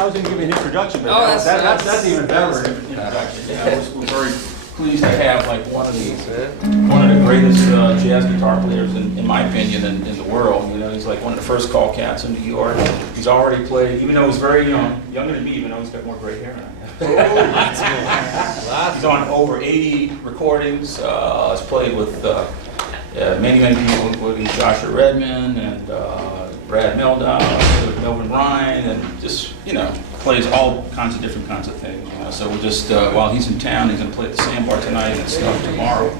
I was going to give you an introduction, but that's even better introduction. We're very pleased to have like one of the greatest jazz guitar players in my opinion in the world. You know, he's like one of the first call cats in New York. He's already played, even though he's very young, younger than me, even though he's got more gray hair than I have. He's on over 80 recordings. He's played with many people, including Joshua Redman and Brad Meldau, Melvin Ryan, and just, you know, plays all kinds of different kinds of things. You know? So we're just, while he's in town, he's going to play at the Sandbar tonight and Snow tomorrow.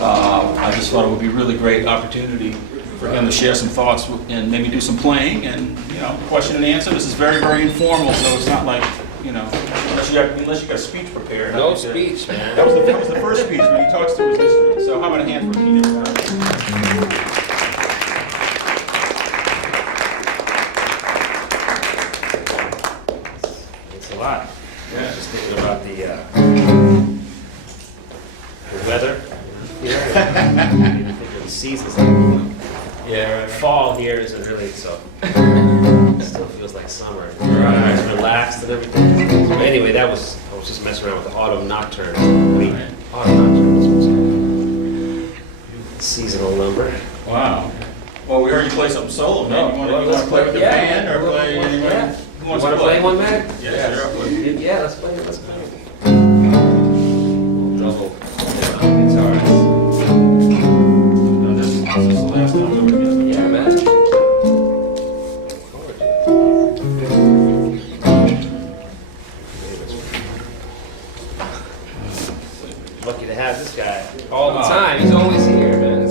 I just thought it would be a really great opportunity for him to share some thoughts and maybe do some playing and, you know, question and answer. This is very, very informal, so it's not like, you know, unless you got a speech prepared. No speech, man. That was the first speech when he talks to his instrument. So how about a hand for Peter? It's a lot. Yeah. Just thinking about the weather. Even thinking of the seasons. Yeah, fall here isn't really so. It still feels like summer. It's relaxed and everything. But anyway, I was just messing around with the Autumn Nocturne. Autumn Nocturne, that's what's called. Seasonal number. Wow. Well, we heard you play something solo, man. You want to play with the band or play? Yeah. Who You wants want to to play one, man? Yeah, sure. Yeah, let's play it. Let's play it. Double guitars. This is the last time we were together. Yeah, man. Lucky to have this guy all the time. He's always here, man.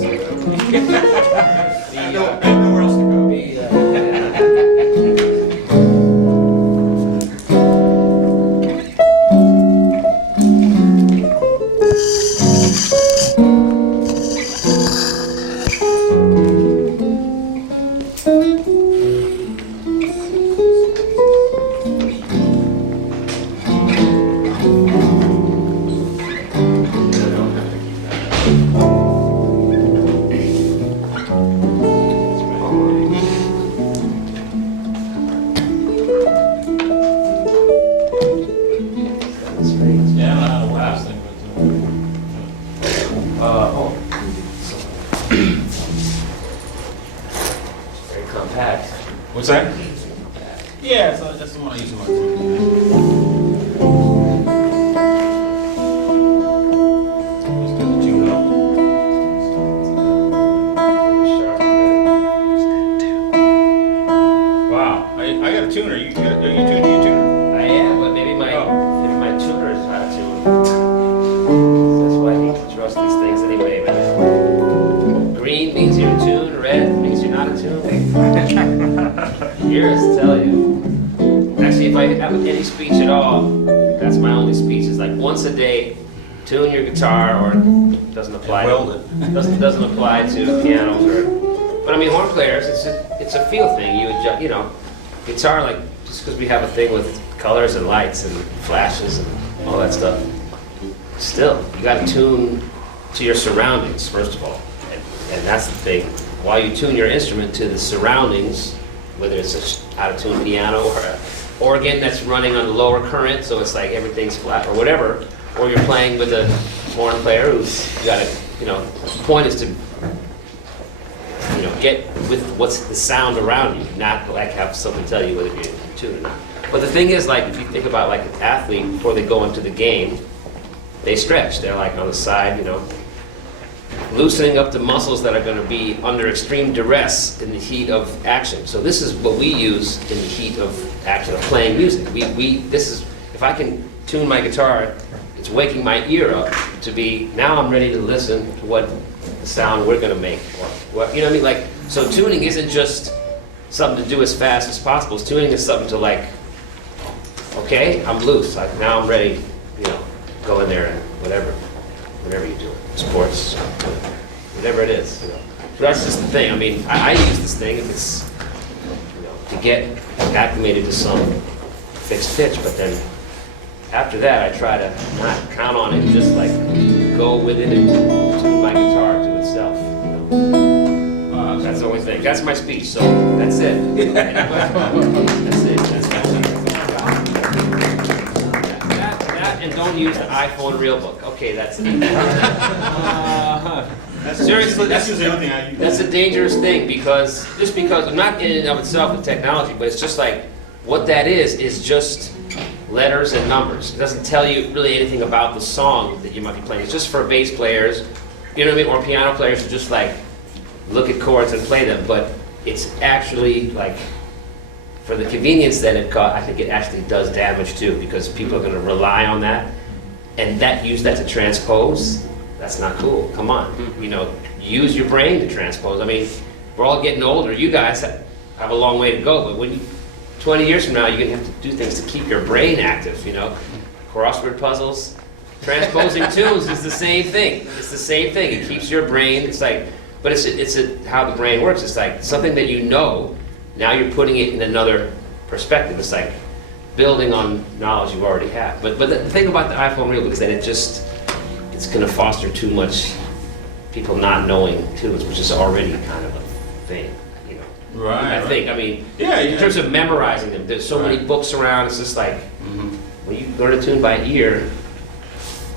I know nowhere else to go. Yeah, I don't know how to last thing, Very compact. What's that? Yeah, so that's the one I use one. Just do the tune up. Wow, I got a tuner. Are you tuning your tuner? I am, but maybe my tuner is out of tune. That's why I need to trust these things anyway, man. Green means you're in tune, red means you're not in tune. Here's to tell you. Actually, if I have any speech at all, that's my only speech. It's like once a day, tune your guitar, or it doesn't apply. Weld it. Doesn't apply to pianos or. But I mean, horn players, it's a feel thing. You adjust, you know, guitar, like just because we have a thing with colors and lights and flashes and all that stuff. Still, you got to tune to your surroundings first of all, and that's the thing. While you tune your instrument to the surroundings, whether it's an out of tune piano or an organ that's running on the lower current, so it's like everything's flat or whatever, or you're playing with a horn player who's got a, you know, the point is to, you know, get with what's the sound around you, not like have someone tell you whether you're in tune or not. But the thing is, like, if you think about like an athlete before they go into the game, they stretch. They're like on the side, you know, loosening up the muscles that are going to be under extreme duress in the heat of action. So this is what we use in the heat of action of playing music. This is, if I can tune my guitar, it's waking my ear up to be, now I'm ready to listen to what the sound we're going to make. Or what, you know what I mean? Like, so tuning isn't just something to do as fast as possible. Tuning is something to like, okay, I'm loose. Like, now I'm ready, you know, go in there and whatever you do, sports, whatever it is. You know. So that's just the thing. I mean, I use this thing if it's, you know, to get acclimated to some fixed pitch, but then after that, I try to not count on it, just like go with it and tune my guitar to itself. You know. That's the only thing. That's my speech. So that's it. That's it. That's my speech. And don't use the iPhone real book. Okay, that's it. Seriously, that's usually the only thing I use. That's a dangerous thing because not in and of itself with technology, but it's just like what that is just letters and numbers. It doesn't tell you really anything about the song that you might be playing. It's just for bass players, you know what I mean, or piano players who just like look at chords and play them. But it's actually like, for the convenience that it got, I think it actually does damage too, because people are going to rely on that, and use that to transpose. That's not cool. Come on, you know, use your brain to transpose. I mean, we're all getting older. You guys have a long way to go, but when 20 years from now, you're going to have to do things to keep your brain active. You know, crossword puzzles, transposing tunes is the same thing. It's the same thing. It keeps your brain. It's like, but it's how the brain works. It's like something that you know. Now you're putting it in another perspective. It's like building on knowledge you already have. But the thing about the iPhone Real Book is that it's going to foster too much people not knowing tunes, which is already kind of a thing, you know. Right. I think. I mean, Yeah, in terms of memorizing them, there's so many books around. It's just like when you learn a tune by ear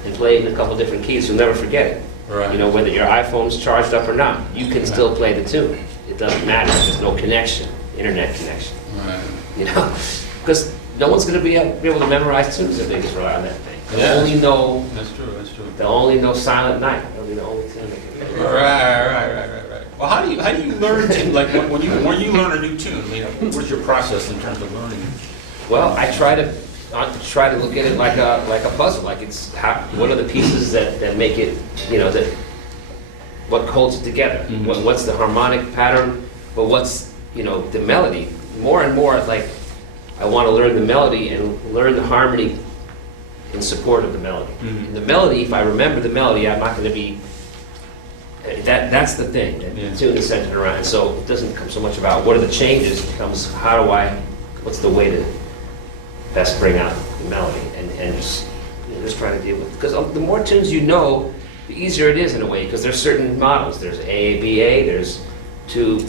and play it in a couple different keys, you'll never forget it. Right. You know, whether your iPhone's charged up or not, you can still play the tune. It doesn't matter. There's no connection, internet connection. Right. You know, because no one's going to be able to memorize tunes if they just rely on that thing. They'll only know. That's true. That's true. They'll only know Silent Night. That'll be the only tune they can play. Right. Well, how do you learn to, like when you learn a new tune? I mean, what's your process in terms of learning? Well, I try to look at it like a puzzle. Like it's what are the pieces that make it, you know, that what holds it together? What's the harmonic pattern? But what's, you know, the melody? More and more, like I want to learn the melody and learn the harmony in support of the melody. The melody, if I remember the melody, I'm not going to be. That's the thing. The tune is centered around. So it doesn't become so much about what are the changes. It becomes what's the way to best bring out the melody and just, you know, just trying to deal with. Because the more tunes you know, the easier it is in a way. Because there's certain models. There's A, B, A. There's two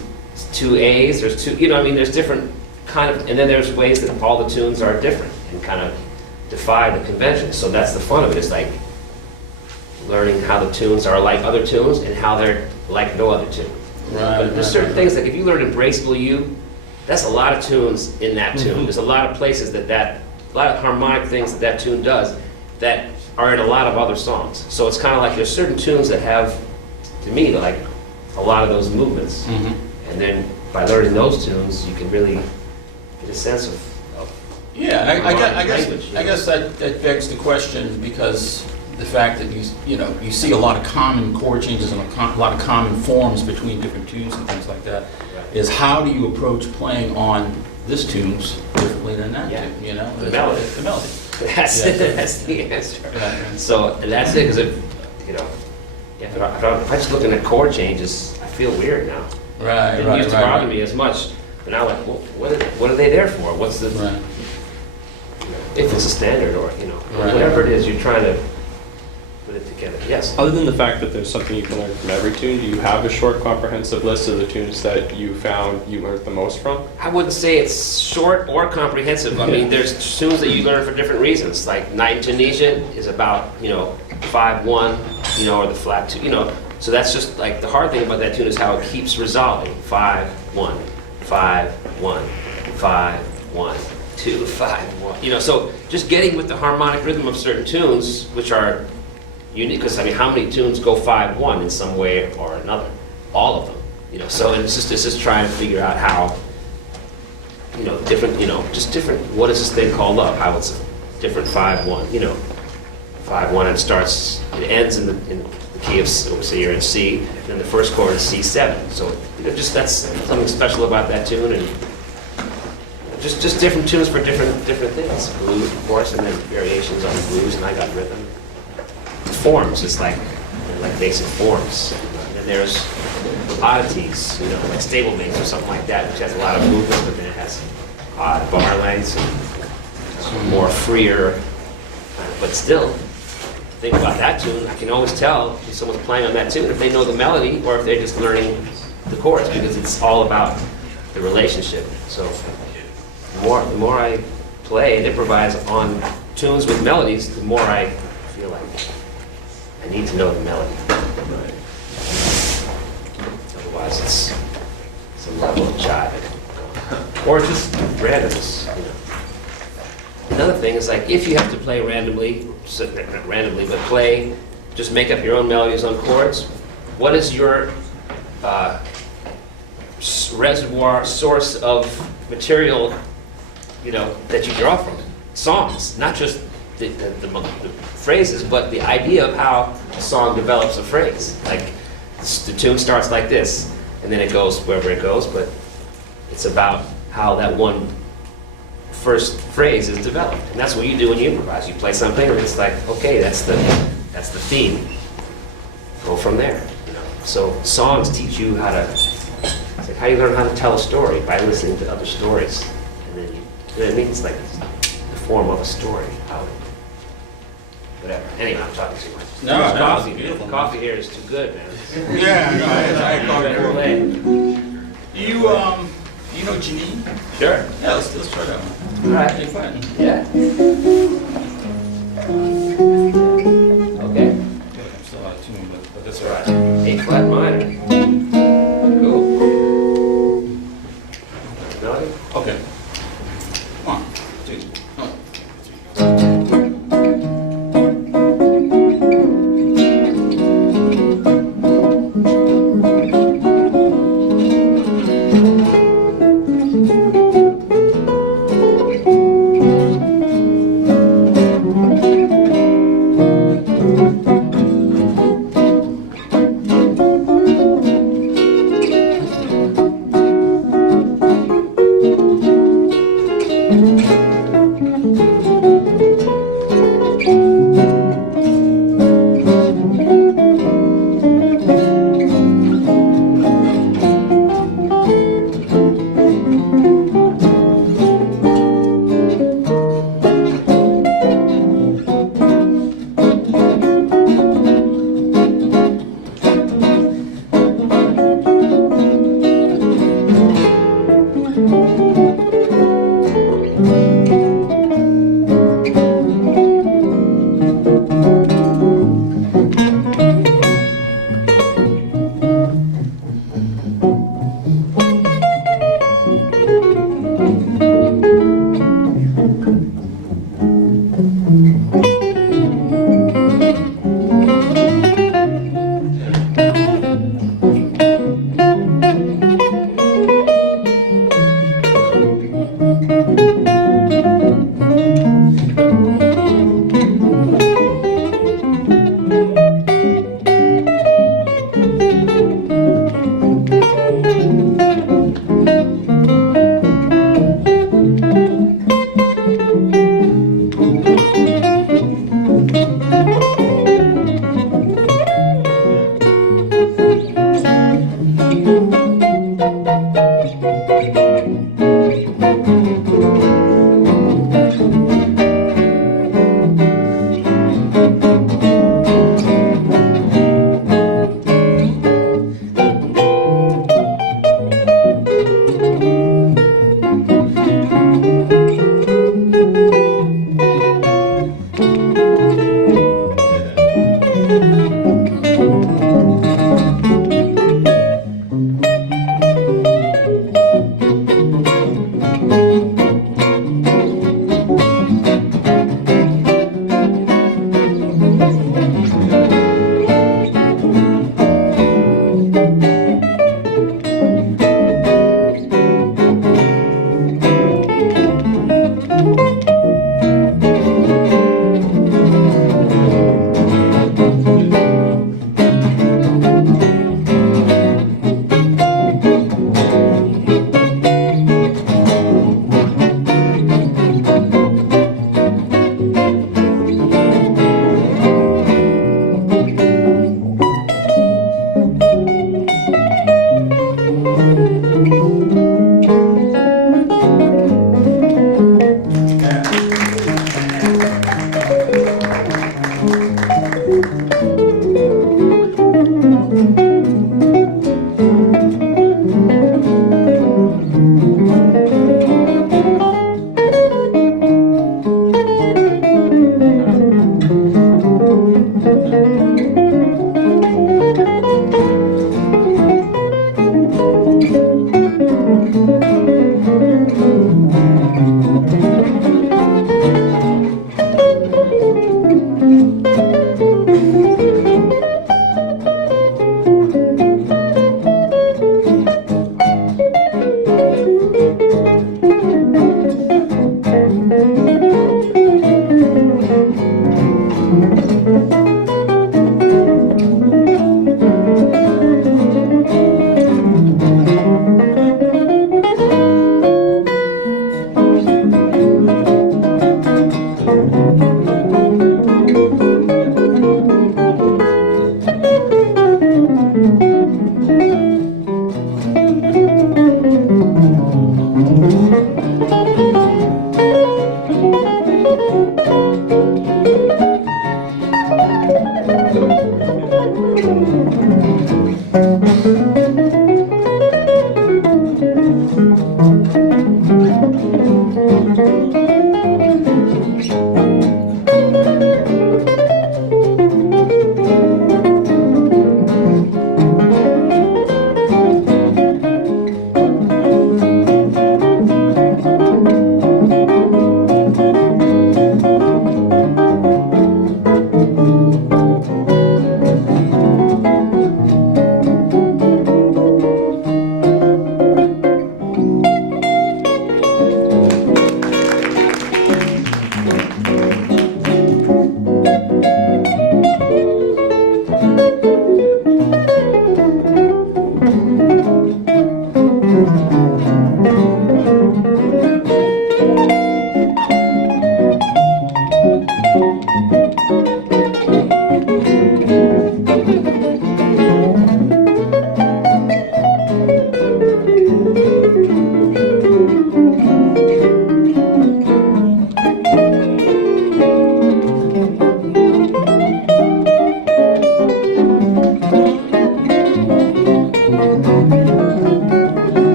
A's. There's two. You know, I mean, there's different kind of. And then there's ways that all the tunes are different and kind of defy the convention. So that's the fun of it. It's like learning how the tunes are like other tunes and how they're like no other tune. But there's certain things, like if you learn Embraceable You, that's a lot of tunes in that tune. There's a lot of places a lot of harmonic things that tune does that are in a lot of other songs. So it's kind of like there's certain tunes that have, to me, like a lot of those movements. And then by learning those tunes, you can really get a sense of Yeah, language, I guess that begs the question, because the fact that you see a lot of common chord changes and a lot of common forms between different tunes and things like that, is how do you approach playing on this tunes differently than that tune? You know, the melody. The melody. That's the answer. So and that's it, because if I just looking at chord changes, I feel weird now. Right. It used to bother me as much, but now like, well, what are they there for? What's the if it's a standard or whatever it is you're trying to put it together. Yes. Other than the fact that there's something you can learn from every tune, do you have a short, comprehensive list of the tunes that you found you learned the most from? I wouldn't say it's short or comprehensive. I mean, there's tunes that you learn for different reasons. Like Night in Tunisia is about 5-1, or the flat 2, So that's just like the hard thing about that tune is how it keeps resolving. 5-1, 5-1, 5-1. 2, 5, 1. So just getting with the harmonic rhythm of certain tunes, which are unique, because I mean, how many tunes go 5-1 in some way or another? All of them. So and it's just trying to figure out how, different, just different. What is this thing called up? How it's a different 5-1. 5-1 and it ends in the key of, say you're in C, and then the first chord is C7. So just that's something special about that tune and. Just different tunes for different things. Blues, of course, and then variations on blues, and I got rhythm. Forms, it's like basic forms. And then there's oddities, like stablemates or something like that, which has a lot of movement, but then it has odd bar lengths and more freer. But still, think about that tune. I can always tell if someone's playing on that tune if they know the melody or if they're just learning the chords, because it's all about the relationship. So. The more I play and improvise on tunes with melodies, the more I feel like I need to know the melody. Otherwise, it's a level of jive. Or just randomness. Another thing is like if you have to play randomly, not randomly, but just make up your own melodies on chords. What is your reservoir source of material? That you draw from songs, not just the phrases, but the idea of how a song develops a phrase. Like the tune starts like this, and then it goes wherever it goes, but it's about how that one first phrase is developed. And that's what you do when you improvise. You play something, and it's like, okay, that's the theme. Go from there. So songs teach you how to. It's like how you learn how to tell a story by listening to other stories. I mean, it's like the form of a story. Whatever. Anyway, I'm talking too much. No, coffee. Beautiful. Coffee here is too good, man. Yeah, no, I You know Janine? Sure. Yeah, let's try that one. All right. Hey, fine. Yeah. Okay. I'm still out of tune, but that's all right. A flat minor. Cool. Melody? Okay. 1, 2, 2.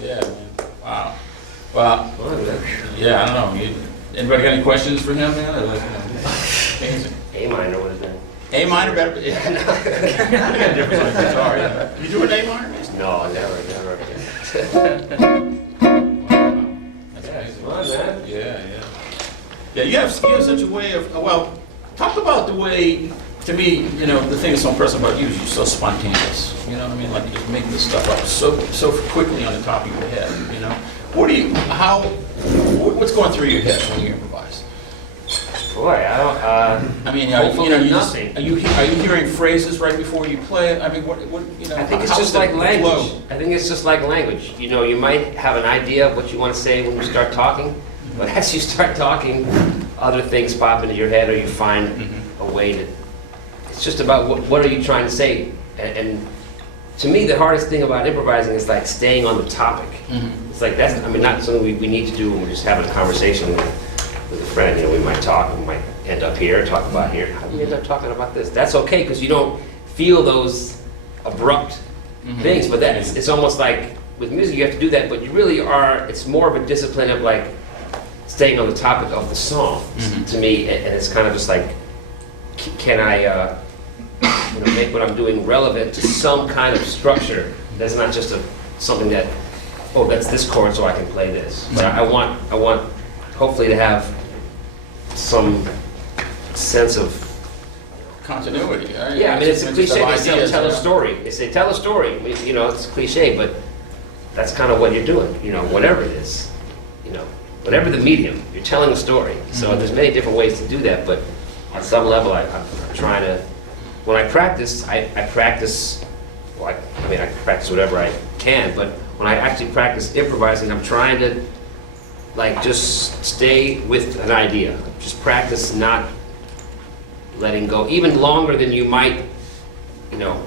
Yeah, man. Wow. Well, yeah, I don't know. Anybody got any questions for him, man? Or like, amazing. A minor would have been. A minor better. Yeah. I got a difference on guitar. Yeah. You do an A minor? No, never. That's amazing. Come on, man. Yeah. Yeah, you have such a way of, well, talk about the way, to me, you know, the thing that's so impressive about you is you're so spontaneous. You know what I mean? Like you just make this stuff up so quickly on the top of your head, you know? What's going through your head when you improvise? Boy, I don't. I mean, Hopefully you know, nothing. are you hearing phrases right before you play it? I mean, what you know? I think it's how's just the like language. flow? I think it's just like language. You know, you might have an idea of what you want to say when you start talking, but as you start talking, other things pop into your head, or you find a way to. It's just about what are you trying to say, and to me, the hardest thing about improvising is like staying on the topic. It's like that's, I mean, not something we need to do when we're just having a conversation with a friend. You know, we might talk, we might end up here, talk about here. How do we end up talking about this? That's okay, because you don't feel those abrupt things, but it's almost like with music you have to do that, but you really are, it's more of a discipline of like staying on the topic of the song to me, and it's kind of just like, can I make what I'm doing relevant to some kind of structure that's not just something that, oh, that's this chord so I can play this. But I want hopefully to have some sense of Continuity, right? yeah. I mean, it's a cliche. They say Ideas, tell a yeah. story. They say tell a story. You know, it's a cliche, but that's kind of what you're doing. You know, whatever it is, you know, whatever the medium, you're telling a story. So there's many different ways to do that, but on some level, I'm trying to. When I practice, I practice. Well, I mean, I practice whatever I can, but when I actually practice improvising, I'm trying to like just stay with an idea. Just practice not letting go, even longer than you might, you know,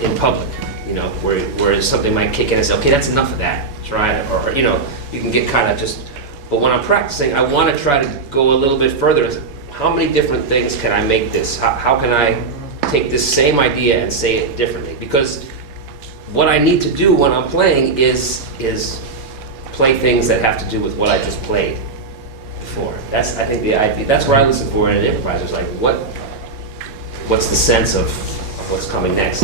in public. You know, where something might kick in and say, okay, that's enough of that. Try it, or you know, you can get kind of just. But when I'm practicing, I want to try to go a little bit further. How many different things can I make this? How can I take this same idea and say it differently? Because what I need to do when I'm playing is play things that have to do with what I just played before. That's, I think, the idea. That's what I listen for in an improviser. It's like, what's the sense of what's coming next?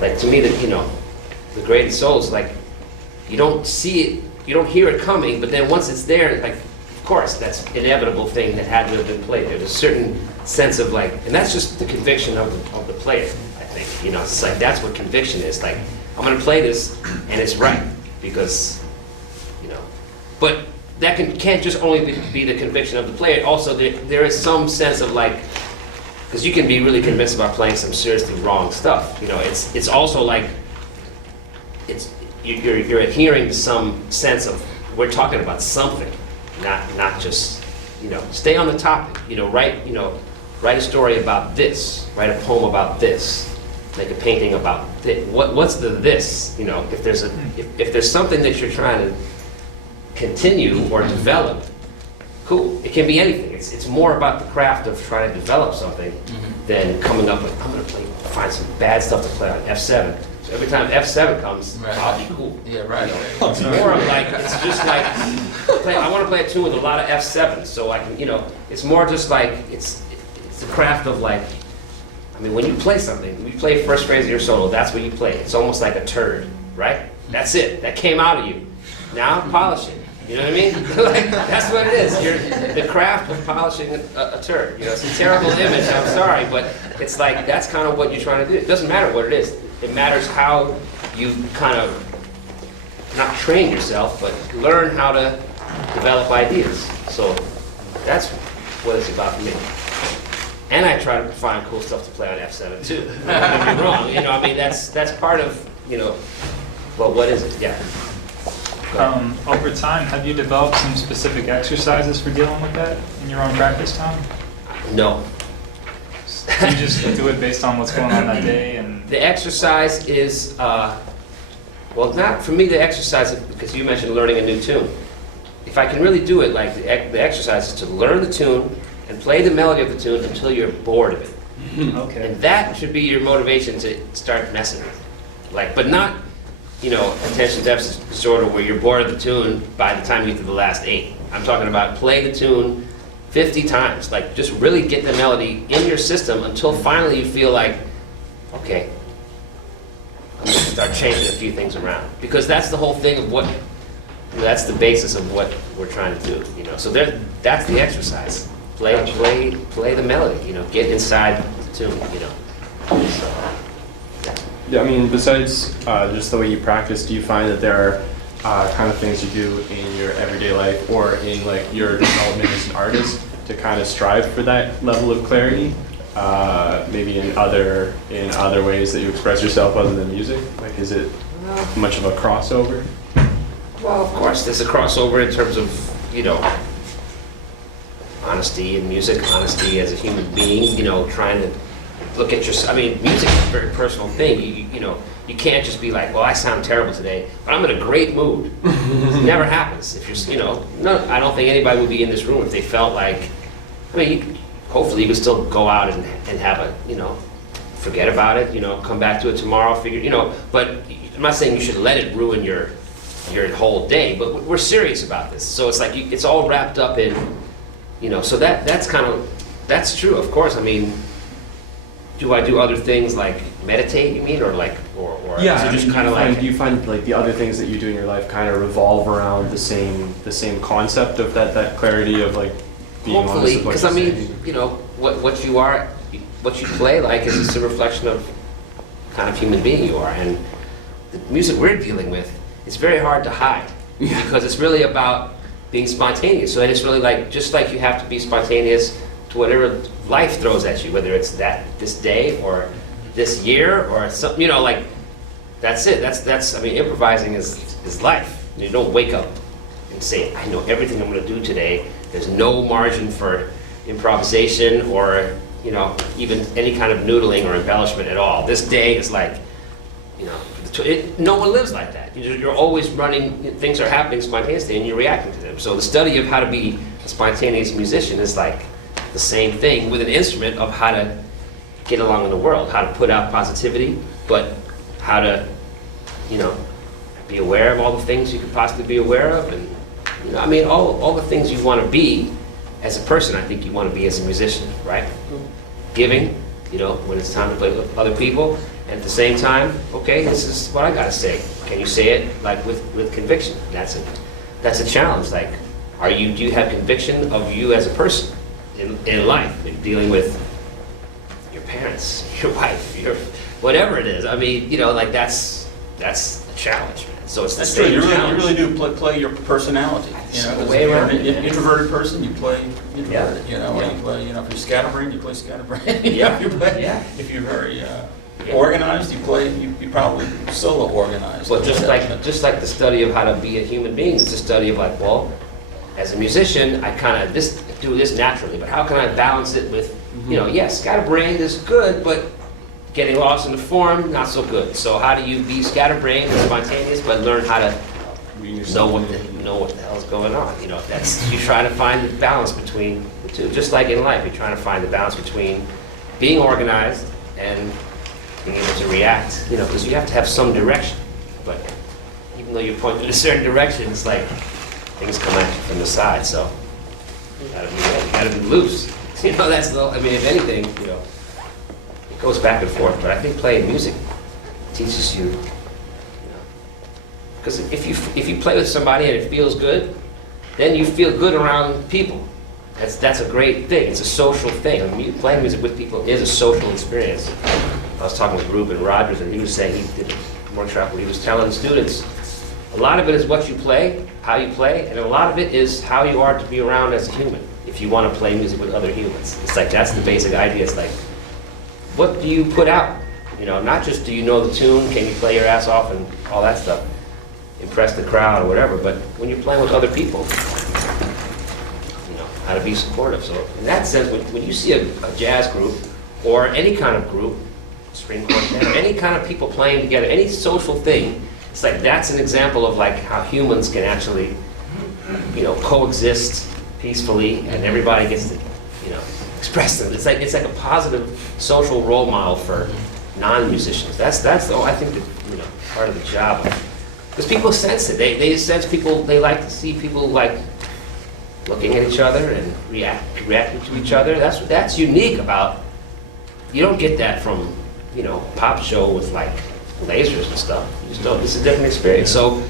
Like, to me, the greatest souls, like, you don't see it, you don't hear it coming, but then once it's there, like, of course, that's an inevitable thing that had to have been played. There's a certain sense of like, and that's just the conviction of the player, I think. You know, it's like, that's what conviction is. Like, I'm gonna play this, and it's right, because, you know, but that can't just only be the conviction of the player. Also, there is some sense of like, because you can be really convinced about playing some seriously wrong stuff. You know, it's also like, you're adhering to some sense of, we're talking about something, not just, you know, stay on the topic. You know, write a story about this, write a poem about this, make a painting about this. What's the this? You know, if there's something that you're trying to continue or develop, cool. It can be anything. It's more about the craft of trying to develop something than coming up with, I'm going to find some bad stuff to play on F7. So every time F7 comes, Right. I'll be cool. Yeah, right. It's more of like, it's just like, I want to play a tune with a lot of F7s, so I can, you know, it's more just like, it's the craft of like, I mean, when you play something, when you play first phrase of your solo, that's what you play. It's almost like a turd, right? That's it. That came out of you. Now polish it. You know what I mean? Like, that's what it is. The craft of polishing a turd. You know, it's a terrible image, I'm sorry, but it's like, that's kind of what you're trying to do. It doesn't matter what it is. It matters how you kind of, not train yourself, but learn how to develop ideas. So that's what it's about for me. And I try to find cool stuff to play on F7 too. Don't get me wrong. You know, I mean, that's part of, you know, well, what is it? Yeah. Over time, have you developed some specific exercises for dealing with that in your own practice time? No. Do you just do it based on what's going on that day? And The exercise is, well, not for me, the exercise, because you mentioned learning a new tune. If I can really do it, like the exercise is to learn the tune and play the melody of the tune until you're bored of it. okay. And that should be your motivation to start messing with it. Like, but not, you know, attention deficit disorder where you're bored of the tune by the time you get to the last 8. I'm talking about play the tune 50 times. Like, just really get the melody in your system until finally you feel like, okay, I'm going to start changing a few things around. Because that's the whole thing of what, that's the basis of what we're trying to do, you know. So that's the exercise. Play the melody, you know, get inside the tune, you know. So, Yeah, I mean, besides just the way you practice, do you find that there are kind of things you do in your everyday life or in like your development as an artist to kind of strive for that level of clarity? Maybe in other ways that you express yourself other than music? Like, is it much of a crossover? well, of course, there's a crossover in terms of, you know, honesty in music, honesty as a human being, you know, trying to look at your, I mean, music is a very personal thing. You know, you can't just be like, well, I sound terrible today, but I'm in a great mood. It never happens. If you're, you know, no, I don't think anybody would be in this room if they felt like, I mean, hopefully you can still go out and have a, you know, forget about it, you know, come back to it tomorrow, figure, you know, but I'm not saying you should let it ruin your whole day, but we're serious about this. So it's like, it's all wrapped up in, you know, so that's kind of, that's true, of course. I mean, do I do other things like meditate, you mean, or like, or Yeah, is it just kind of like, do you find like the other things that you do in your life kind of revolve around the same concept of that clarity of like being honest hopefully, with what because I you're mean, saying? you know, what you are, what you play like is just a reflection of kind of human being you are, and the music we're dealing with is very hard to hide because it's really about being spontaneous. So it's really like, just like you have to be spontaneous to whatever life throws at you, whether it's this day or this year or something, you know, like, that's it. That's I mean, improvising is life. You don't wake up and say, I know everything I'm going to do today. There's no margin for improvisation or, you know, even any kind of noodling or embellishment at all. This day is like, you know, no one lives like that. You're always running, things are happening spontaneously and you're reacting to them. So the study of how to be a spontaneous musician is like the same thing with an instrument of how to get along in the world, how to put out positivity, but how to, you know, be aware of all the things you could possibly be aware of. And, you know, I mean, all the things you want to be as a person, I think you want to be as a musician, right? Giving, you know, when it's time to play with other people. And at the same time, okay, this is what I got to say. Can you say it like with conviction? That's a challenge. Like, do you have conviction of you as a person in life, in dealing with your parents, your wife, your whatever it is? I mean, you know, like that's a challenge, man. So it's the That's true. same You challenge. really do play your personality. You know, 'cause Way if you're around an it, yeah. introverted person, you play introverted. Yeah. You know, or Yeah. you play. You know, if you're scatterbrained, you play scatterbrained. Yeah. You play, Yeah. If you're very Yeah. organized, you play. You probably solo organized. Well, just like the study of how to be a human being, it's a study of like, well, as a musician, I kind of do this naturally, but how can I balance it with, you know, yes, scatterbrained is good, but getting lost in the form, not so good. So how do you be scatterbrained and spontaneous, but learn how to know what the hell's going on? You know, you try to find the balance between the two. Just like in life, you're trying to find the balance between being organized and being able to react, you know, because you have to have some direction. But even though you're pointing in a certain direction, it's like things come at you from the side. So you gotta be loose. You know, I mean, if anything, you know, it goes back and forth. But I think playing music teaches you, because if you play with somebody and it feels good, then you feel good around people. That's a great thing. It's a social thing. I mean, playing music with people is a social experience. I was talking with Ruben Rogers, and he was saying he did a workshop where he was telling students, a lot of it is what you play, how you play, and a lot of it is how you are to be around as a human, if you want to play music with other humans. It's like, that's the basic idea. It's like, what do you put out? You know, not just do you know the tune, can you play your ass off and all that stuff, impress the crowd or whatever, but when you're playing with other people, you know, how to be supportive. So in that sense, when you see a jazz group or any kind of group, string quartet, or any kind of people playing together, any social thing, it's like that's an example of like how humans can actually, you know, coexist peacefully, and everybody gets to, you know, express them. It's like a positive social role model for non-musicians. That's the, I think, the, you know, part of the job. Because people sense it. They sense people. They like to see people like looking at each other and reacting to each other. That's unique about. You don't get that from, you know, a pop show with like lasers and stuff. You just don't. It's a different experience. So,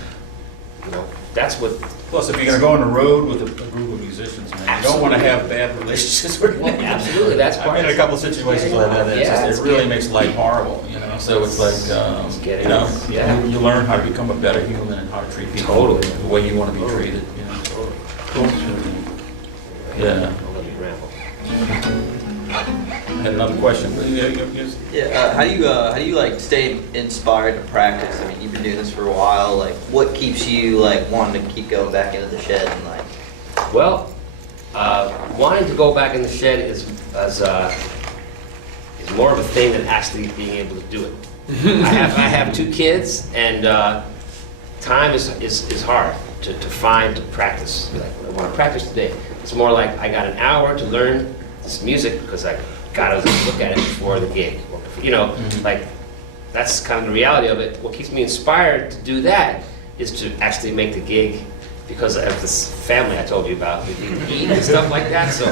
you know, that's what. Plus, if you're going to go on the road with a group of musicians, man, you don't want to have bad relationships with Well, absolutely, that's part I've been in a couple of situations like that. It really makes life horrible, you know. So it's like, you know, you learn how to become a better human and how to treat people Totally. the way you want to be treated. You know. Cool. Yeah. I'll let you ramble. I had another question. Yeah, how do you like stay inspired to practice? I mean, you've been doing this for a while. Like, what keeps you like wanting to keep going back into the shed and like? Well, wanting to go back in the shed is more of a thing than actually being able to do it. I have 2 kids, and time is hard to find to practice. Be like, I want to practice today. It's more like I got an hour to learn this music because I gotta look at it before the gig. You know, like that's kind of the reality of it. What keeps me inspired to do that is to actually make the gig, because I have this family I told you about, we need to eat and stuff like that. So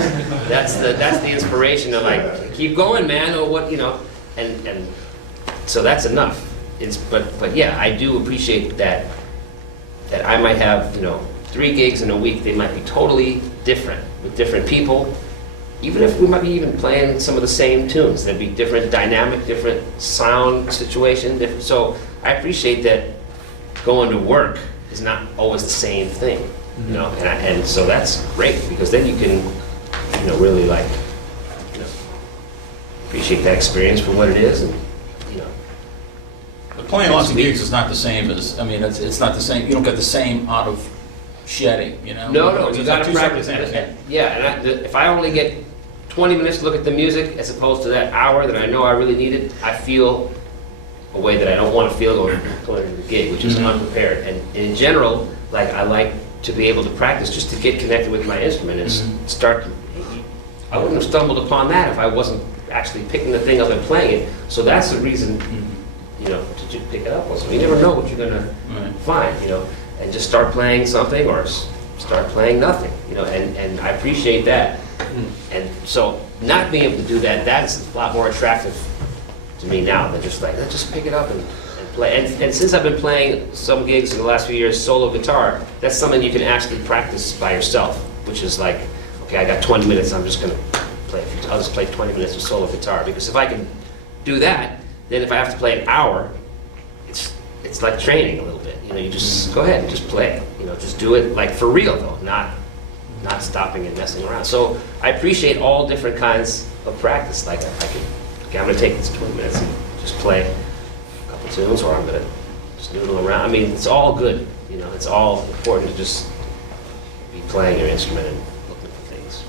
that's the inspiration of like, keep going, man, or what, you know, and so that's enough. But yeah, I do appreciate that I might have, you know, 3 gigs in a week. They might be totally different with different people. Even if we might be even playing some of the same tunes, there'd be different dynamic, different sound situation. So I appreciate that going to work is not always the same thing, you know. And so that's great, because then you can, you know, really like, you know, appreciate that experience for what it is, and you know. But playing lots of gigs is not the same as, I mean, it's not the same, you don't get the same out of shedding, you know? No, It's you like gotta two practice separate things, it. Yeah, and if I only get 20 minutes to look at the music as opposed to that hour that I know I really needed, I feel a way that I don't want to feel going to the gig, which is unprepared. And in general, like, I like to be able to practice just to get connected with my instrument and start. I wouldn't have stumbled upon that if I wasn't actually picking the thing up and playing it. So that's the reason, you know, to pick it up. So you never know what you're gonna find, you know, and just start playing something or start playing nothing, you know. And I appreciate that. And so not being able to do that, that's a lot more attractive to me now than just like, let's just pick it up and play. And since I've been playing some gigs in the last few years, solo guitar, that's something you can actually practice by yourself, which is like, okay, I got 20 minutes, I'm just gonna play, I'll just play 20 minutes of solo guitar. Because if I can do that, then if I have to play an hour, it's like training a little bit. You know, you just go ahead and just play it. You know, just do it like for real though, not stopping and messing around. So I appreciate all different kinds of practice. Like I could, okay, I'm gonna take this 20 minutes and just play a couple tunes, or I'm gonna just noodle around. I mean, it's all good. You know, it's all important to just be playing your instrument and looking for things.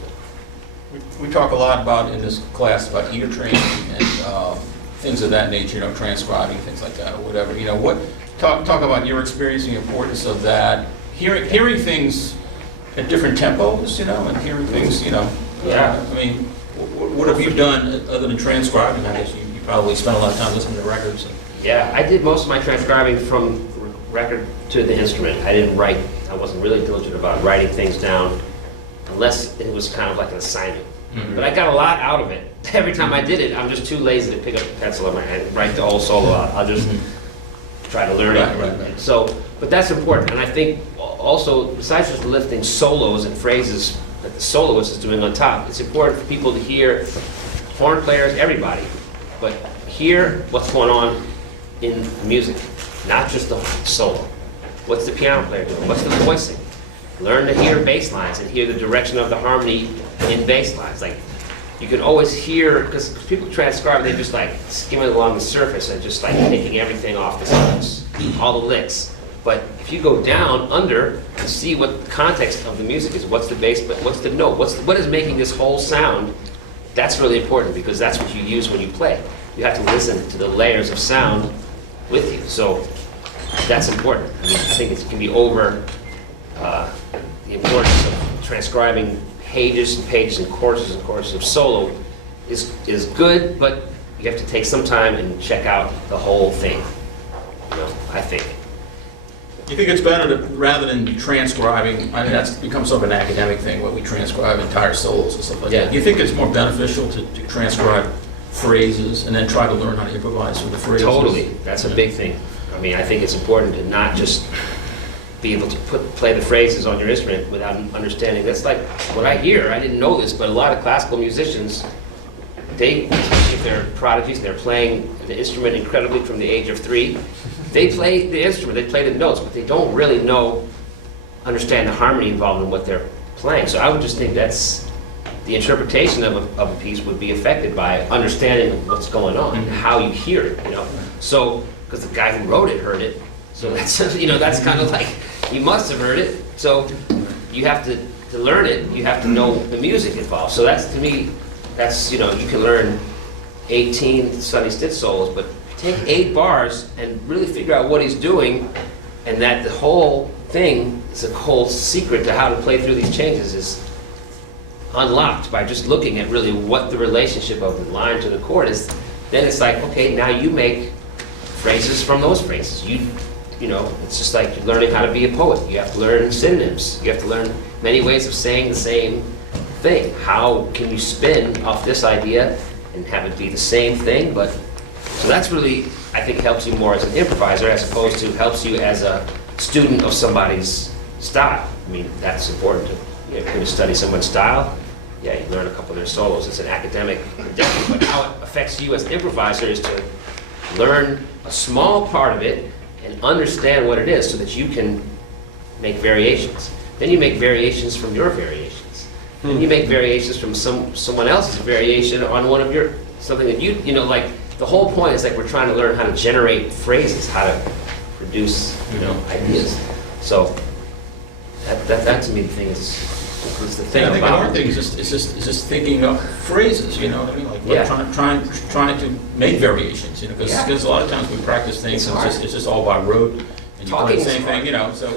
We talk a lot about in this class about ear training and things of that nature, you know, transcribing, things like that, or whatever. You know, talk about your experience and the importance of that. Hearing things at different tempos, you know, and hearing things, you know. Yeah. I mean, what have you done other than transcribing? I guess you probably spent a lot of time listening to records. Yeah, I did most of my transcribing from record to the instrument. I didn't write. I wasn't really diligent about writing things down, unless it was kind of like an assignment. But I got a lot out of it. Every time I did it, I'm just too lazy to pick up a pencil in my hand and write the whole solo out. I'll just try to learn it. Right. So, but that's important, and I think also, besides just lifting solos and phrases that the soloist is doing on top, it's important for people to hear, horn players, everybody, but hear what's going on in the music, not just the solo. What's the piano player doing? What's the voicing? Learn to hear bass lines and hear the direction of the harmony in bass lines. Like, you can always hear, because people transcribe, they're just like skimming along the surface and just like taking everything off the surface, all the licks. But if you go down under and see what the context of the music is, what's the bass, but what's the note, what is making this whole sound, that's really important because that's what you use when you play. You have to listen to the layers of sound with you. So that's important. I mean, I think it can be over the importance of transcribing pages and pages and courses of solo is good, but you have to take some time and check out the whole thing. You know, I think. You think it's better to, rather than transcribing, I mean, that's become sort of an academic thing where we transcribe entire solos and stuff like that. Do you think it's more beneficial to transcribe phrases and then try to learn how to improvise with the phrases? Totally. That's a big thing. I mean, I think it's important to not just be able to play the phrases on your instrument without understanding. That's like what I hear. I didn't know this, but a lot of classical musicians, if they're prodigies and they're playing the instrument incredibly from the age of 3, they play the instrument, they play the notes, but they don't really understand the harmony involved in what they're playing. So I would just think that's the interpretation of a piece would be affected by understanding what's going on and how you hear it, you know. So, because the guy who wrote it heard it, so that's, you know, that's kind of like, you must have heard it. So you have to learn it, you have to know the music involved. So that's, to me, that's, you know, you can learn 18 Sonny Stitt solos, but take 8 bars and really figure out what he's doing, and that the whole thing is a whole secret to how to play through these changes is unlocked by just looking at really what the relationship of the line to the chord is. Then it's like, okay, now you make phrases from those phrases. You know, it's just like you're learning how to be a poet. You have to learn synonyms. You have to learn many ways of saying the same thing. How can you spin off this idea and have it be the same thing? But so that's really, I think, helps you more as an improviser as opposed to helps you as a student of somebody's style. I mean, that's important. You know, if you're going to study someone's style, yeah, you learn a couple of their solos. It's an academic endeavor, but how it affects you as an improviser is to learn a small part of it and understand what it is so that you can make variations. Then you make variations from your variations. Then you make variations from someone else's variation on one of your, something that you know, like, the whole point is like we're trying to learn how to generate phrases, how to produce, you know, ideas. So that to me the thing is the thing I think about another thing is just thinking of phrases, you know what I mean? Like Yeah. trying to make variations, you know, because a lot of times we practice things and it's just all by rote, and you play Talking the is same hard. thing, you know. So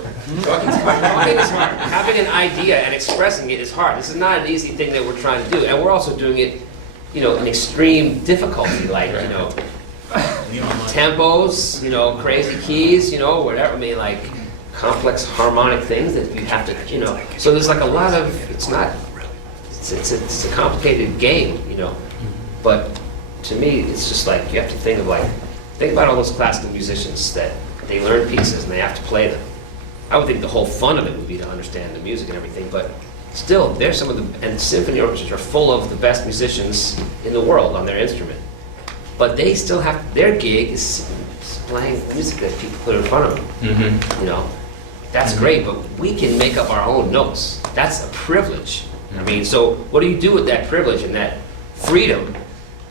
Talking is hard. Having an idea and expressing it is hard. This is not an easy thing that we're trying to do, and we're also doing it, you know, in extreme difficulty, like, you know, you know, like, tempos, you know, crazy keys, you know, whatever. I mean, like complex harmonic things that you have to, you know. So there's like a lot of, it's a complicated game, you know. But to me, it's just like you have to think about all those classical musicians that they learn pieces and they have to play them. I would think the whole fun of it would be to understand the music and everything, but still, they're some of the, and symphony orchestras are full of the best musicians in the world on their instrument. But they still have, their gig is playing music that people put in front of them. You know, that's great, but we can make up our own notes. That's a privilege. I mean, so what do you do with that privilege and that freedom?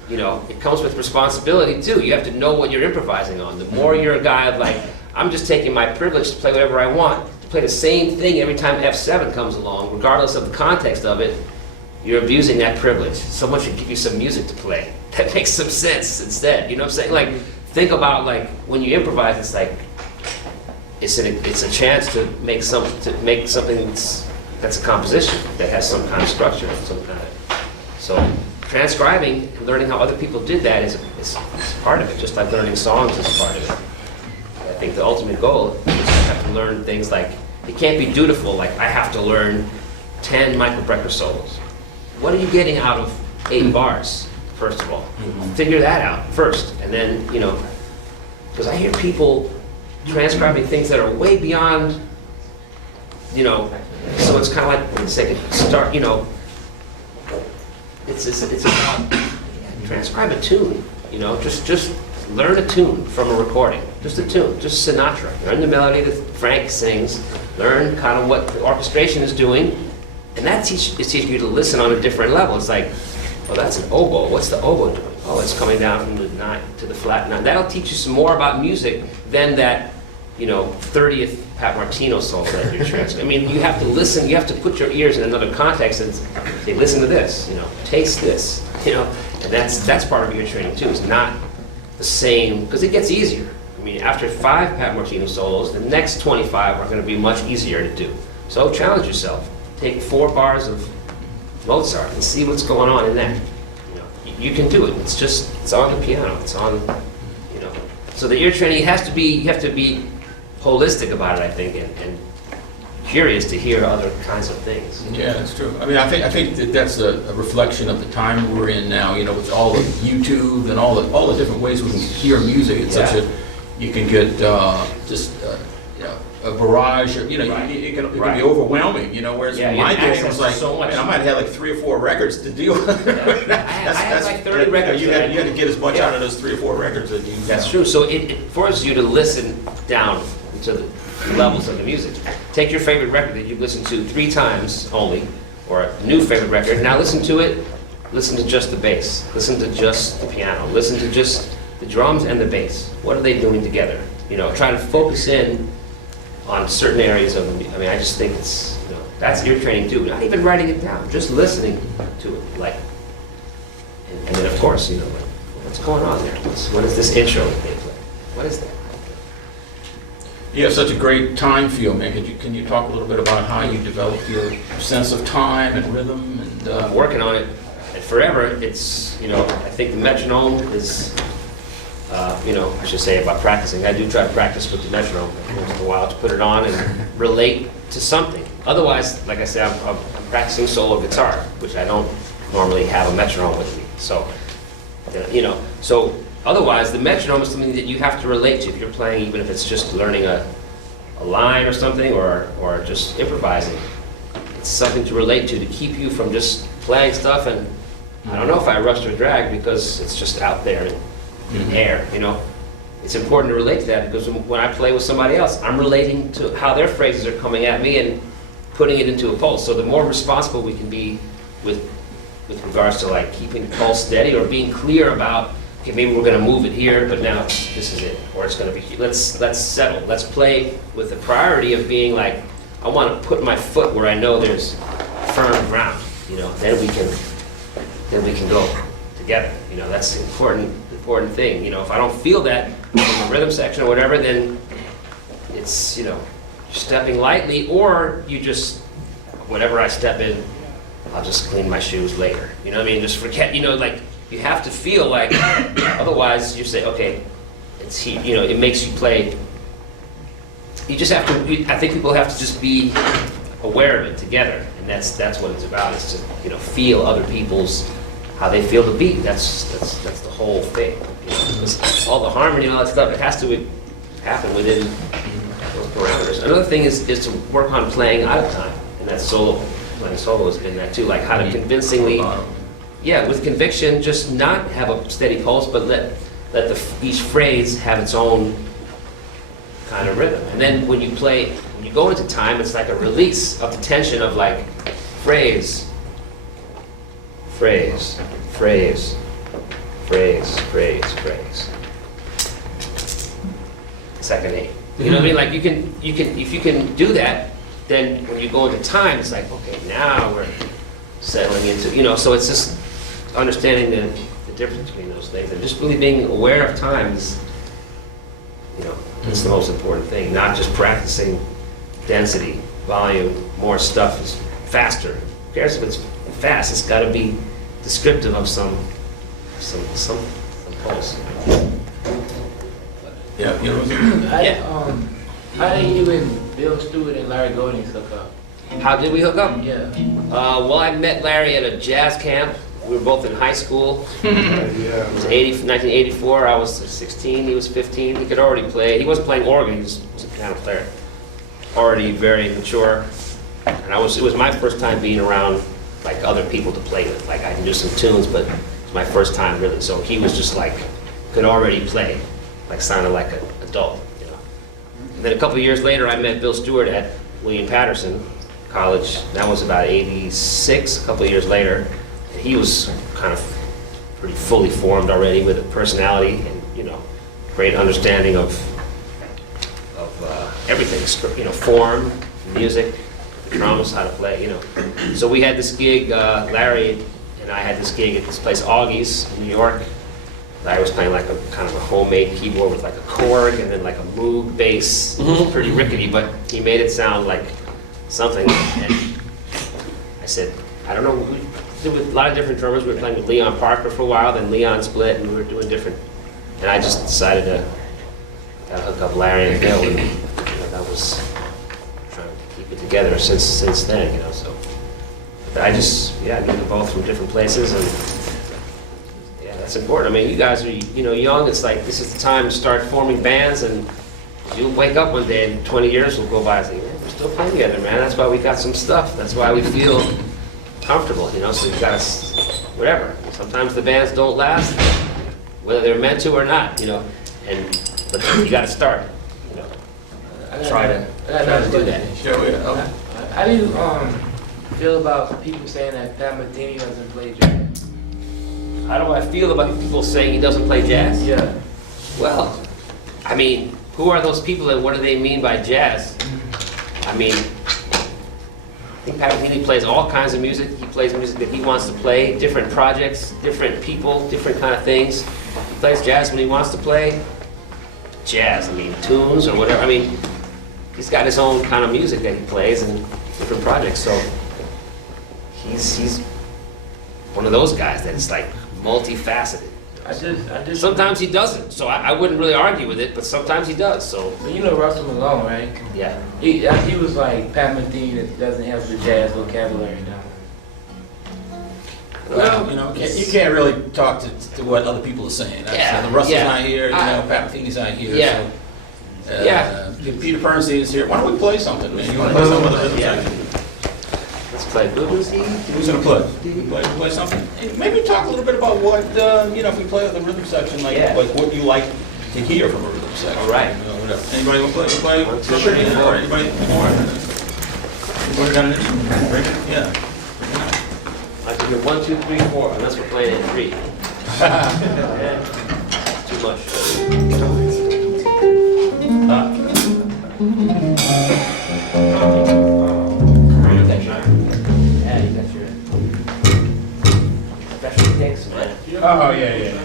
You know, it comes with responsibility too. You have to know what you're improvising on. The more you're a guy of like, I'm just taking my privilege to play whatever I want, to play the same thing every time F7 comes along, regardless of the context of it, you're abusing that privilege. Someone should give you some music to play that makes some sense instead. You know what I'm saying? Like, think about like when you improvise, it's like it's a chance to make something that's a composition that has some kind of structure, some kind of. So transcribing and learning how other people did that is part of it, just like learning songs is part of it. I think the ultimate goal is to have to learn things like, it can't be dutiful, like I have to learn 10 Michael Brecker solos. What are you getting out of 8 bars, first of all? Figure that out first, and then, you know, because I hear people transcribing things that are way beyond you know, so it's kind of like, it's like start, you know, it's about transcribe a tune, you know, just learn a tune from a recording, just a tune, just Sinatra. Learn the melody that Frank sings, learn kind of what the orchestration is doing, and that is teaching you to listen on a different level. It's like, oh, that's an oboe. What's the oboe doing? Oh, it's coming down from the 9 to the flat 9. That'll teach you some more about music than that, you know, 30th Pat Martino solo that you're transcribing. I mean, you have to listen, you have to put your ears in another context and say, listen to this, you know, taste this, you know, and that's part of your training too. It's not the same, because it gets easier. I mean, after 5 Pat Martino solos, the next 25 are going to be much easier to do. So challenge yourself. Take 4 bars of Mozart and see what's going on in that. You know, you can do it. It's on the piano. It's on, you know. So the ear training you have to be holistic about it, I think, and curious to hear other kinds of things. Yeah, that's true. I mean, I think that's a reflection of the time we're in now. You know, with all of YouTube and all the different ways we can hear music. It's such a, you can get you know, a barrage. Of, you know, Right. it can Right. be overwhelming. You know, whereas Yeah, my you have day was access to like, so much. man, I might have had like 3 or 4 records to deal with. I had like 30 records You that had to get as much Yeah. out of those 3 or 4 records that you. That's true. So it forces you to listen down to the levels of the music. Take your favorite record that you've listened to 3 times only, or a new favorite record. Now listen to it. Listen to just the bass. Listen to just the piano. Listen to just the drums and the bass. What are they doing together? You know, try to focus in on certain areas of the. I mean, I just think it's, you know, that's ear training too. Not even writing it down, just listening to it, like. And then of course, you know, like, what's going on there? What is this intro that they play? What is that? You have such a great time feel, man. Can you talk a little bit about how you develop your sense of time and rhythm? And I'm working on it and forever. It's, you know, I think the metronome is, you know, I should say about practicing. I do try to practice with the metronome once in a while to put it on and relate to something. Otherwise, like I said, I'm practicing solo guitar, which I don't normally have a metronome with me. So, you know, so otherwise, the metronome is something that you have to relate to if you're playing, even if it's just learning a line or something, or just improvising. It's something to relate to keep you from just playing stuff and, I don't know if I rushed or dragged because it's just out there in air, you know. It's important to relate to that because when I play with somebody else, I'm relating to how their phrases are coming at me and putting it into a pulse. So the more responsible we can be with regards to like keeping the pulse steady or being clear about, okay, maybe we're going to move it here, but now this is it, or it's going to be, let's settle. Let's play with the priority of being like, I want to put my foot where I know there's firm ground, you know, then we can go together. You know, that's the important thing. You know, if I don't feel that from the rhythm section or whatever, then it's, you know, stepping lightly, or you just, whatever I step in, I'll just clean my shoes later. You know what I mean? Just forget, you know, like, you have to feel like, otherwise you say, okay, it's heat, you know, it makes you play. You just have to, I think people have to just be aware of it together, and that's what it's about, is to, you know, feel other people's, how they feel the beat. That's the whole thing. You know, because all the harmony and all that stuff, it has to happen within those parameters. Another thing is to work on playing out of time, and that's solo. Playing solo has been that too, like how to convincingly, yeah, with conviction, just not have a steady pulse, but let each phrase have its own kind of rhythm. And then when you go into time, it's like a release of the tension of like phrase, phrase, phrase, phrase, phrase, phrase. Second eight. You know what I mean? Like you can, if you can do that, then when you go into time, it's like, okay, now we're settling into, you know, so it's just understanding the difference between those things and just really being aware of time is, you know, it's the most important thing, not just practicing density, volume, more stuff is faster. Who cares if it's fast? It's got to be descriptive of some pulse. Yeah, you know. How did you and Bill Stewart and Larry Goldings hook up? How did we hook up? Yeah. Well, I met Larry at a jazz camp. We were both in high school. It was 1984. I was 16. He was 15. He could already play. He wasn't playing organ. He was a piano player. Already very mature. And it was my first time being around like other people to play with. Like I knew some tunes, but it was my first time really. So he was just like, could already play, like sounded like an adult, you know. And then a couple of years later, I met Bill Stewart at William Patterson College. That was about '86, a couple of years later. And he was kind of pretty fully formed already with a personality and, you know, great understanding of everything, you know, form, music, drums, how to play, you know. So we had this gig, Larry and I had this gig at this place, Augie's, in New York. Larry was playing like a kind of a homemade keyboard with like a Korg and then like a Moog bass. It was pretty rickety, but he made it sound like something. And I said, I don't know, we did with a lot of different drummers. We were playing with Leon Parker for a while, then Leon split and we were doing different. And I just decided to hook up Larry and Bill, and you know, that was trying to keep it together since then, you know. So but I just, yeah, I knew them both from different places, and yeah, that's important. I mean, you guys are, you know, young. It's like this is the time to start forming bands, and you'll wake up one day and 20 years will go by and say, man, we're still playing together, man. That's why we got some stuff. That's why we feel comfortable, you know. So you got to, whatever. Sometimes the bands don't last, whether they're meant to or not, you know. But you got to start, you know. Try to do that. Sure, How do you feel about people saying that Pat Metheny doesn't play jazz? How do I feel about people saying he doesn't play jazz? Yeah. Well, I mean, who are those people and what do they mean by jazz? I mean, I think Pat Metheny plays all kinds of music. He plays music that he wants to play, different projects, different people, different kind of things. He plays jazz when he wants to play jazz, I mean, tunes or whatever. I mean, he's got his own kind of music that he plays and different projects. So he's one of those guys that's like multifaceted. I just. Sometimes he doesn't, so I wouldn't really argue with it, but sometimes he does, so. But you know Russell Malone, right? Yeah. He was like Pat Metheny that doesn't have the jazz vocabulary down. Well, you know, you can't really talk to what other people are saying. Yeah, The Russell's yeah. not here, you know, Pat Metheny's not here. Yeah. So, Yeah. Peter Bernstein is here. Why don't we play something, man? You want to play something with the rhythm Yeah. section? Let's play blues. Who's gonna play? Play something. Hey, maybe talk a little bit about what you know. If we play with the rhythm section, like Yeah. like what you like to hear from a rhythm section. All right. You know, whatever. Anybody want to play? One, two, Sure. three, Yeah. four. Anybody? Anybody got an instrument? Bring it. Yeah. I can do 1, 2, 3, 4, unless we're playing in 3. Yeah. Too much. Yeah, you got your special takes, man. Oh, yeah.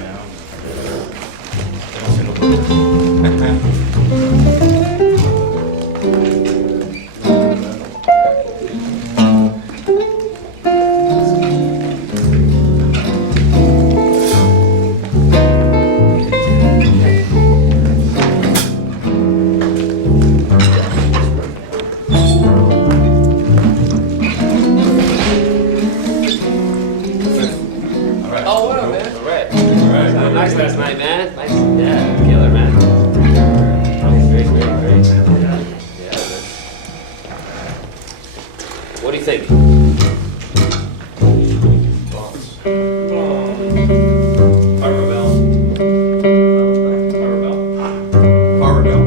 Oh, what up, man? All right. Sounded nice last night, man. Nice. Yeah, killer, man. Great. Yeah, man. What do you think? Power Bill.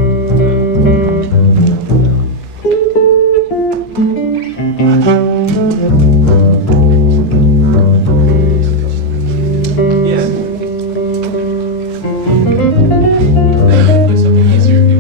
Yeah. Play something easier if you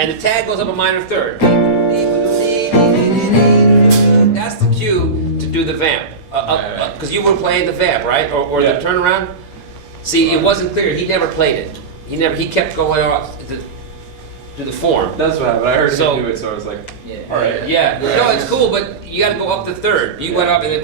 and the tag goes up a minor third. That's the cue to do the vamp. Because you were playing the vamp, right? Or Yeah. the turnaround? See, it wasn't clear. He never played it. He kept going off to the form. That's what happened. I heard So- him do it, so I was like, Yeah. all right. Yeah, no, it's cool, but you gotta go up the third. You went up and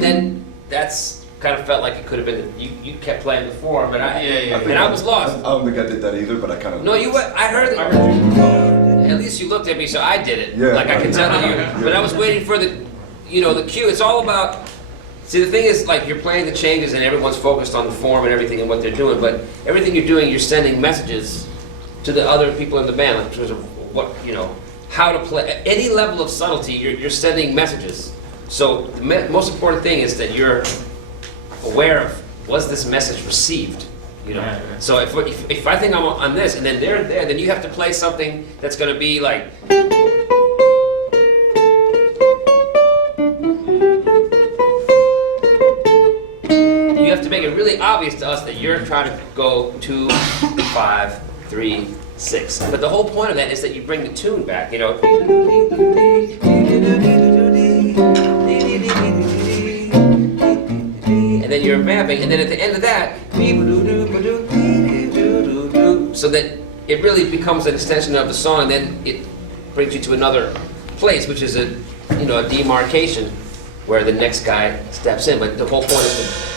then that's kind of felt like it could have been, you kept playing the form, but and I was lost. I don't think I did that either, but I kind of. No, you went, I heard I it. heard you. At least you looked at me, so I did it. Yeah. Like I can tell that you, but I was waiting for the cue. It's all about, see, the thing is, like, you're playing the changes and everyone's focused on the form and everything and what they're doing, but everything you're doing, you're sending messages to the other people in the band, like, in terms of what, how to play. At any level of subtlety, you're sending messages. So the most important thing is that you're aware of, was this message received? Right. So if I think I'm on this and then they're there, then you have to play something that's going to be like. You have to make it really obvious to us that you're trying to go 2, 5, 3, 6. But the whole point of that is that you bring the tune back, And then you're vamping, and then at the end of that, so that it really becomes an extension of the song, and then it brings you to another place, which is a demarcation where the next guy steps in. But the whole point is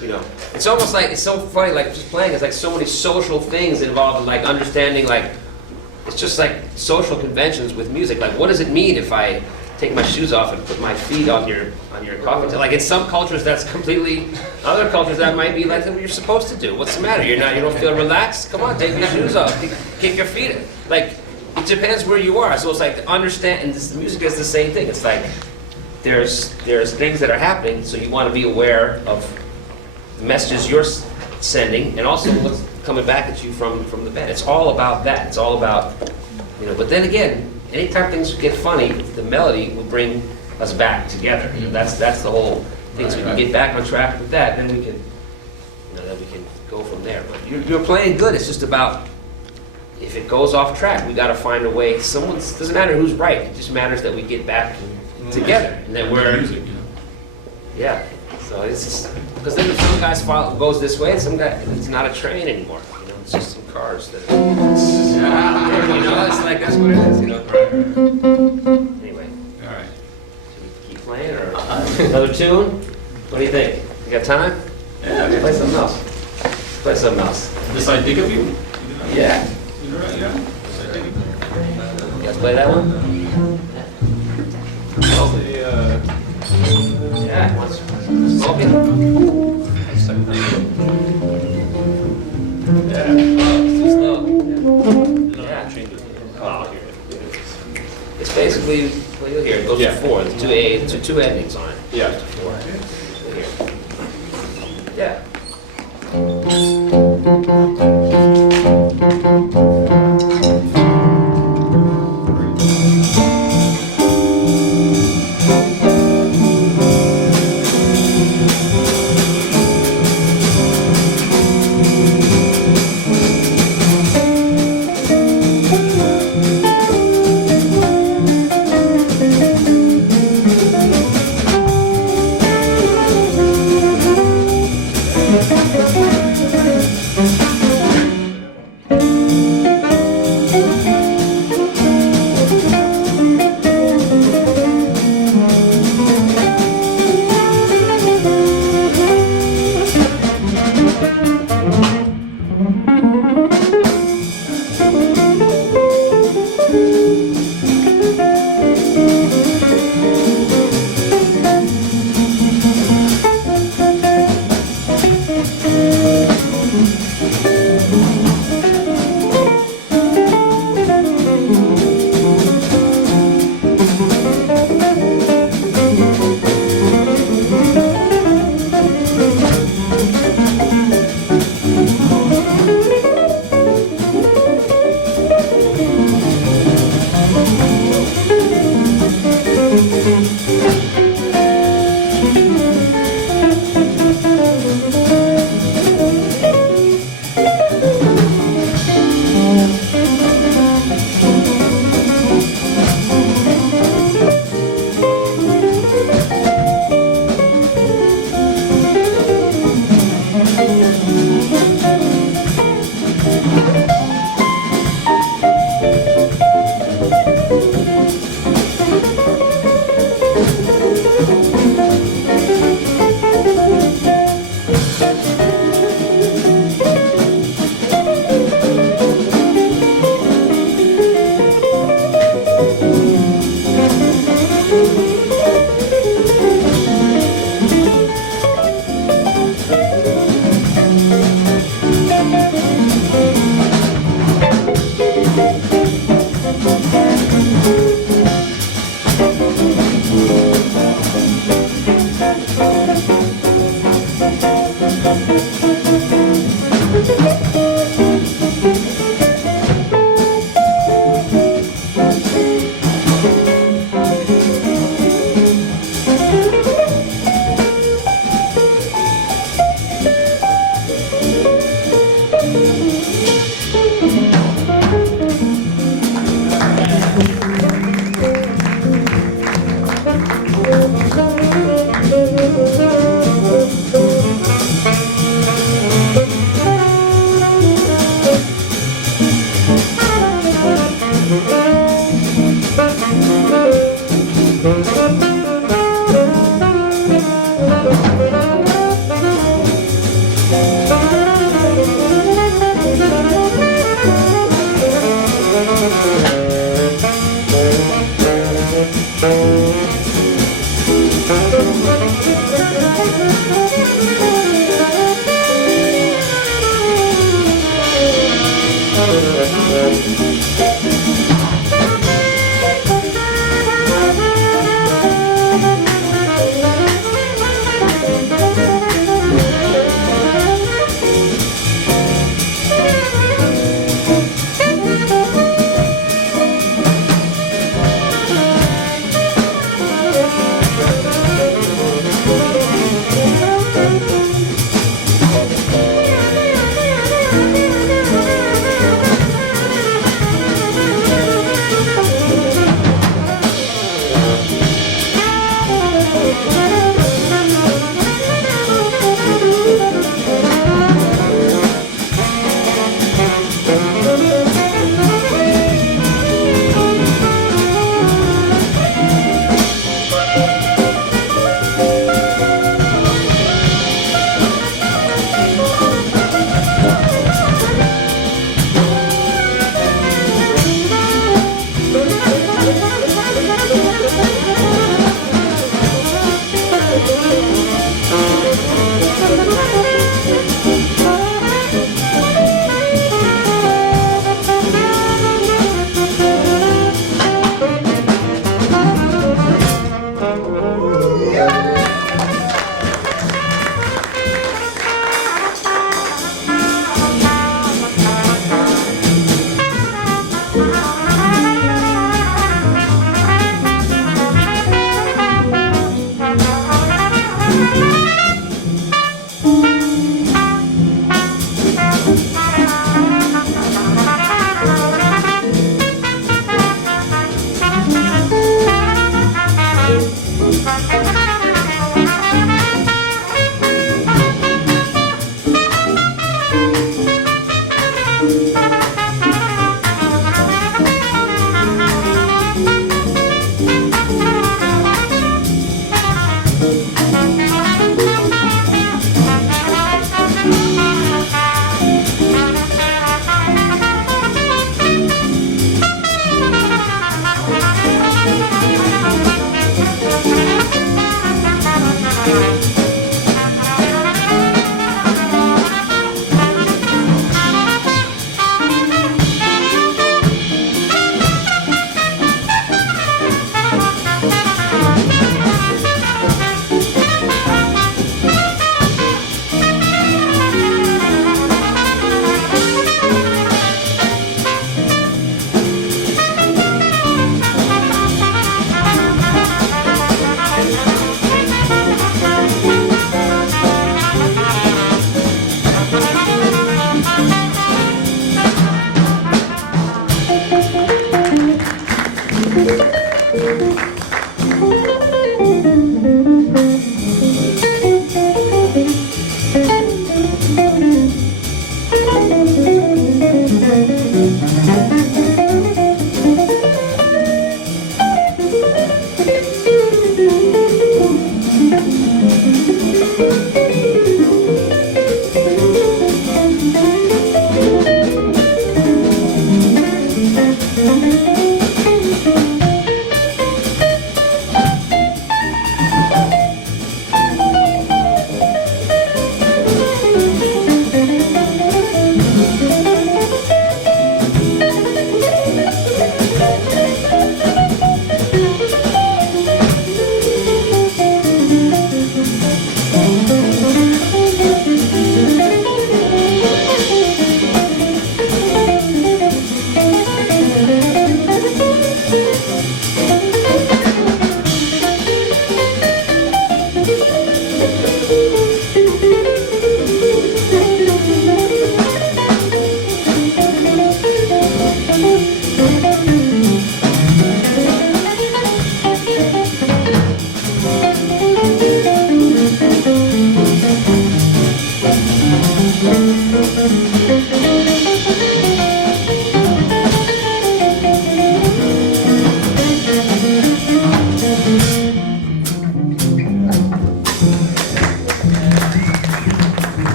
to, it's almost like, it's so funny, like just playing, it's like so many social things involved in like understanding, like, it's just like social conventions with music. Like, what does it mean if I take my shoes off and put my feet on your coffee table? Like, in some cultures that's completely, other cultures that might be like what you're supposed to do. What's the matter? You don't feel relaxed? Come on, take your shoes off, kick your feet in. Like, it depends where you are. So it's like to understand, and this music is the same thing. It's like there's things that are happening, so you want to be aware of the messages you're sending, and also what's coming back at you from the band. It's all about that. It's all about, but then again, anytime things get funny, the melody will bring us back together. That's the whole thing. So we can get back on track with that, then we can, then we can go from there. But you're playing good. It's just about, if it goes off track, we got to find a way. Doesn't matter who's right. It just matters that we get back together, and that we're, yeah. So it's just, because then some guys goes this way, and some guy, it's not a train anymore. It's just some cars that. It's like that's what it is. Anyway. All right. Should we keep playing or another tune? What do you think? You got time? Yeah. Play something else. Play something else. This I dig of you? Yeah. You're right, yeah. This I dig of you. You guys play that one? Yeah. Want some smoking? Yeah. Too slow. Yeah. Oh, It's basically, well, you'll hear it goes Yeah. to 4. There's two endings on it. yeah.